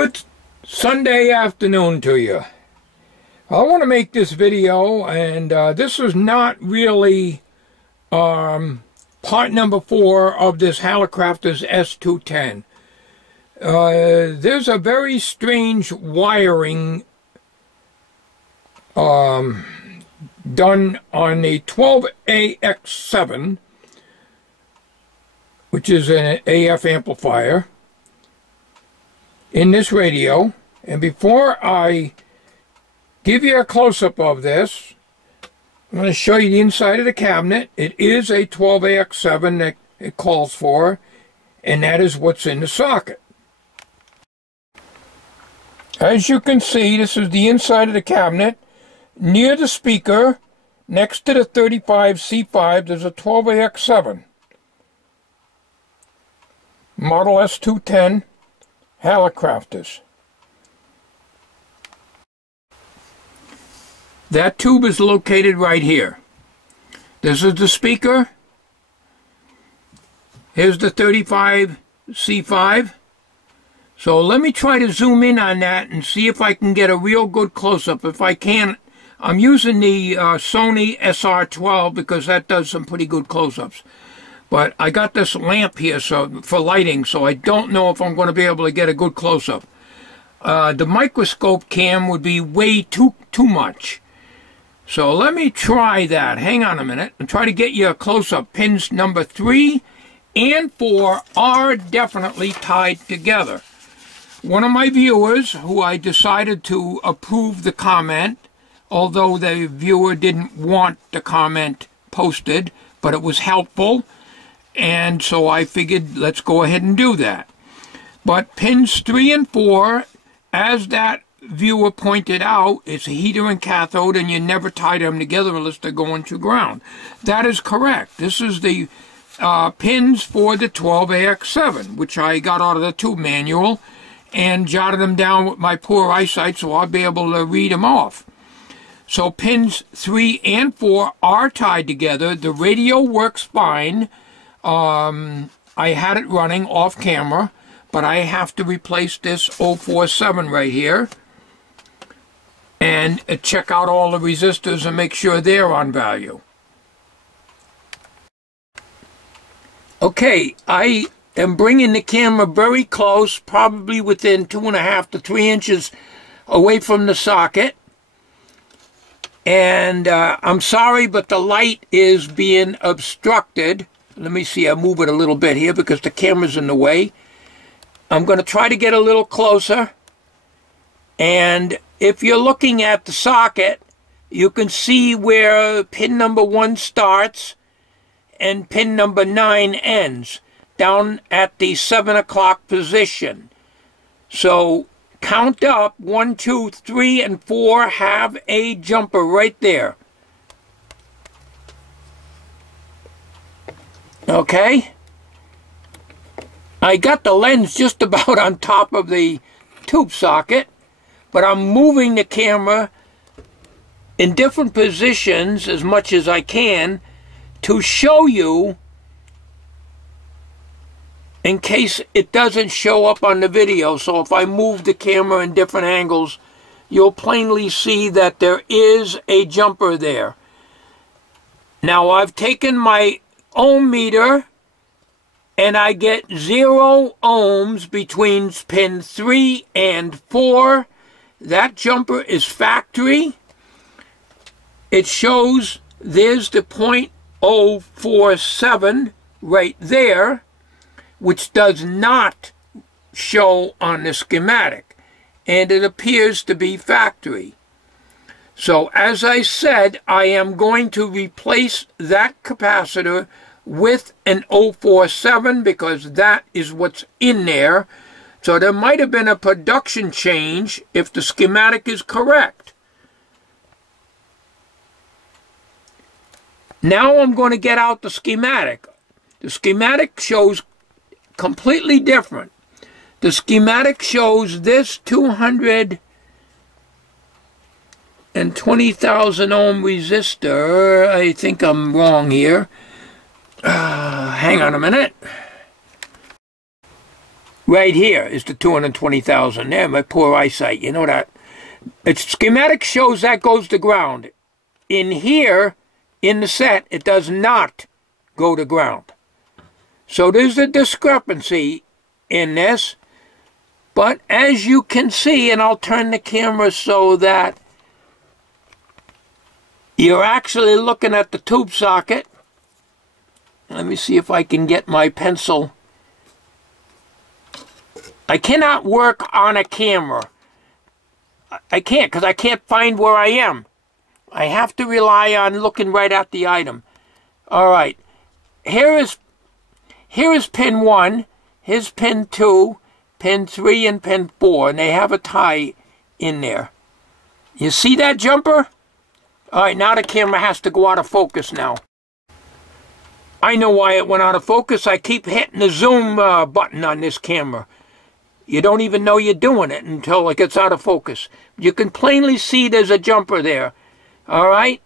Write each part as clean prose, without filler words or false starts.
Good Sunday afternoon to you. I want to make this video, and this is not really part number 4 of this Hallicrafters S-210. There's a very strange wiring done on a 12AX7, which is an AF amplifier, in this radio. And before I give you a close-up of this, I'm going to show you the inside of the cabinet. It is a 12AX7 that it calls for, and that is what's in the socket. As you can see, this is the inside of the cabinet. Near the speaker, next to the 35C5, there's a 12AX7. Model S-210 Hallicrafters. That tube is located right here. This is the speaker. Here's the 35C5. So let me try to zoom in on that and see if I can get a real good close-up. If I can, I'm using the Sony SR12 because that does some pretty good close-ups. But I got this lamp here for lighting, so I don't know if I'm going to be able to get a good close-up. The microscope cam would be way too much. So let me try that. Hang on a minute and try to get you a close-up. Pins number 3 and 4 are definitely tied together. One of my viewers, who I decided to approve the comment, although the viewer didn't want the comment posted, but it was helpful, and so I figured let's go ahead and do that. But pins 3 and 4, as that viewer pointed out, it's a heater and cathode, and you never tie them together unless they're going to ground. That is correct. This is the pins for the 12AX7, which I got out of the tube manual and jotted them down with my poor eyesight so I'll be able to read them off. So pins 3 and 4 are tied together. The radio works fine. I had it running off camera, but I have to replace this 047 right here and check out all the resistors and make sure they're on value. Okay, I am bringing the camera very close, probably within 2.5 to 3 inches away from the socket. And I'm sorry, but the light is being obstructed. Let me see, I'll move it a little bit here because the camera's in the way. I'm going to try to get a little closer. And if you're looking at the socket, you can see where pin number 1 starts and pin number 9 ends, down at the 7 o'clock position. So count up, 1, 2, 3, and 4 have a jumper right there. Okay? I got the lens just about on top of the tube socket, but I'm moving the camera in different positions as much as I can to show you, in case it doesn't show up on the video. So if I move the camera in different angles, you'll plainly see that there is a jumper there. Now I've taken my ohm meter and I get 0 ohms between pin 3 and 4. That jumper is factory. It shows there's the 0.047 right there, which does not show on the schematic, and it appears to be factory. So as I said, I am going to replace that capacitor with an 047 because that is what's in there. So there might have been a production change if the schematic is correct. Now I'm going to get out the schematic. The schematic shows completely different. The schematic shows this 220,000 ohm resistor. I think I'm wrong here. Hang on a minute. Right here is the 220,000. There, my poor eyesight, you know that. Its schematic shows that goes to ground. In here, in the set, it does not go to ground. So there's a discrepancy in this. But as you can see, and I'll turn the camera so that you're actually looking at the tube socket. Let me see if I can get my pencil. I cannot work on a camera. I can't, because I can't find where I am. I have to rely on looking right at the item. All right. Here is pin 1, here's pin 2, pin 3, and pin 4, and they have a tie in there. You see that jumper? All right, now the camera has to go out of focus now. I know why it went out of focus. I keep hitting the zoom button on this camera. You don't even know you're doing it until it gets out of focus. You can plainly see there's a jumper there. All right?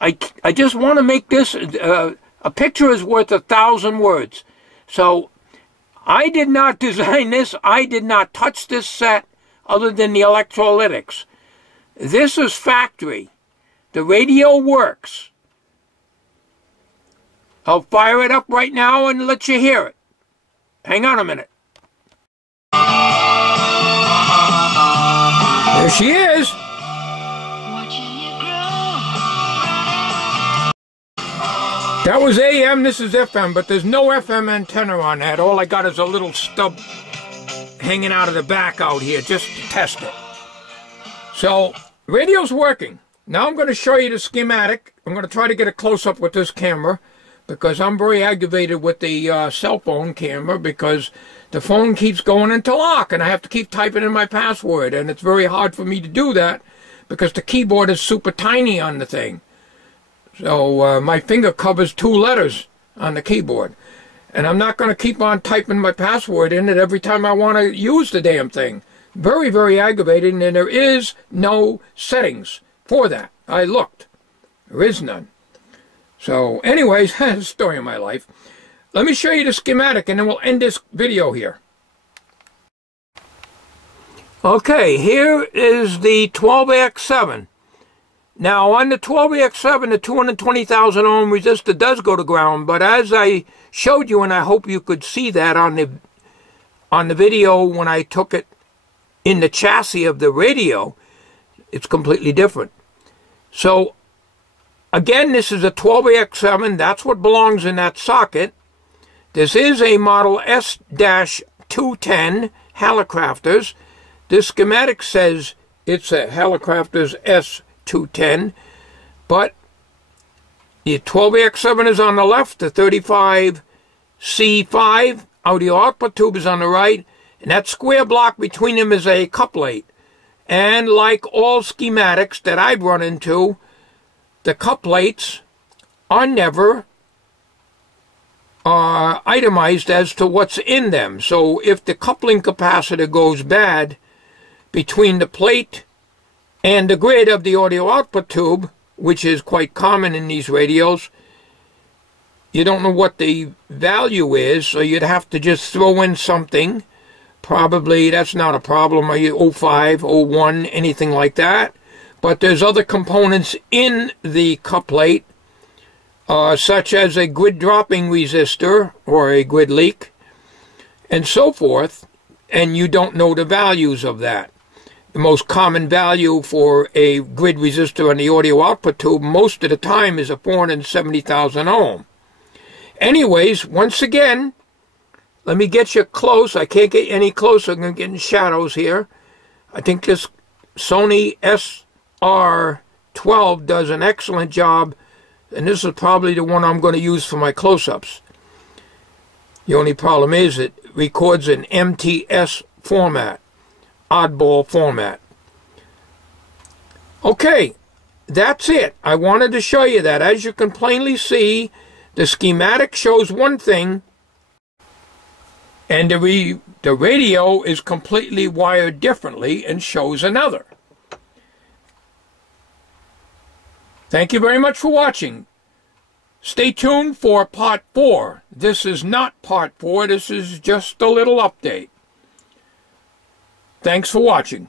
I just want to make this, a picture is worth 1,000 words. So I did not design this. I did not touch this set other than the electrolytics. This is factory. The radio works. I'll fire it up right now and let you hear it. Hang on a minute. There she is. That was AM, this is FM, but there's no FM antenna on that. All I got is a little stub hanging out of the back out here, just to test it. So, radio's working. Now I'm going to show you the schematic. I'm going to try to get a close-up with this camera, because I'm very aggravated with the cell phone camera, because the phone keeps going into lock, and I have to keep typing in my password, and it's very hard for me to do that, because the keyboard is super tiny on the thing. So my finger covers 2 letters on the keyboard. And I'm not going to keep on typing my password in it every time I want to use the damn thing. Very, very aggravating, and there is no settings for that. I looked. There is none. So anyways, that's the story of my life. Let me show you the schematic, and then we'll end this video here. Okay, here is the 12AX7. Now, on the 12AX7, the 220,000 ohm resistor does go to ground, but as I showed you, and I hope you could see that on the video when I took it in the chassis of the radio, it's completely different. So, again, this is a 12AX7. That's what belongs in that socket. This is a model S-210 Hallicrafters. This schematic says it's a Hallicrafters S-210, but the 12AX7 is on the left, the 35C5 audio output tube is on the right, and that square block between them is a couplate. And like all schematics that I've run into, the couplates are never itemized as to what's in them. So if the coupling capacitor goes bad between the plate and the grid of the audio output tube, which is quite common in these radios, you don't know what the value is, so you'd have to just throw in something. Probably that's not a problem, 05, 01, anything like that. But there's other components in the couplate, such as a grid dropping resistor or a grid leak, and so forth, and you don't know the values of that. The most common value for a grid resistor on the audio output tube most of the time is a 470,000 ohm. Anyways, once again, let me get you close. I can't get any closer. I'm going to get in shadows here. I think this Sony SR12 does an excellent job, and this is probably the one I'm going to use for my close-ups. The only problem is it records in MTS format. Oddball format. Okay, that's it. I wanted to show you that. As you can plainly see, the schematic shows one thing, and the radio is completely wired differently and shows another. Thank you very much for watching. Stay tuned for part 4. This is not part 4. This is just a little update. Thanks for watching.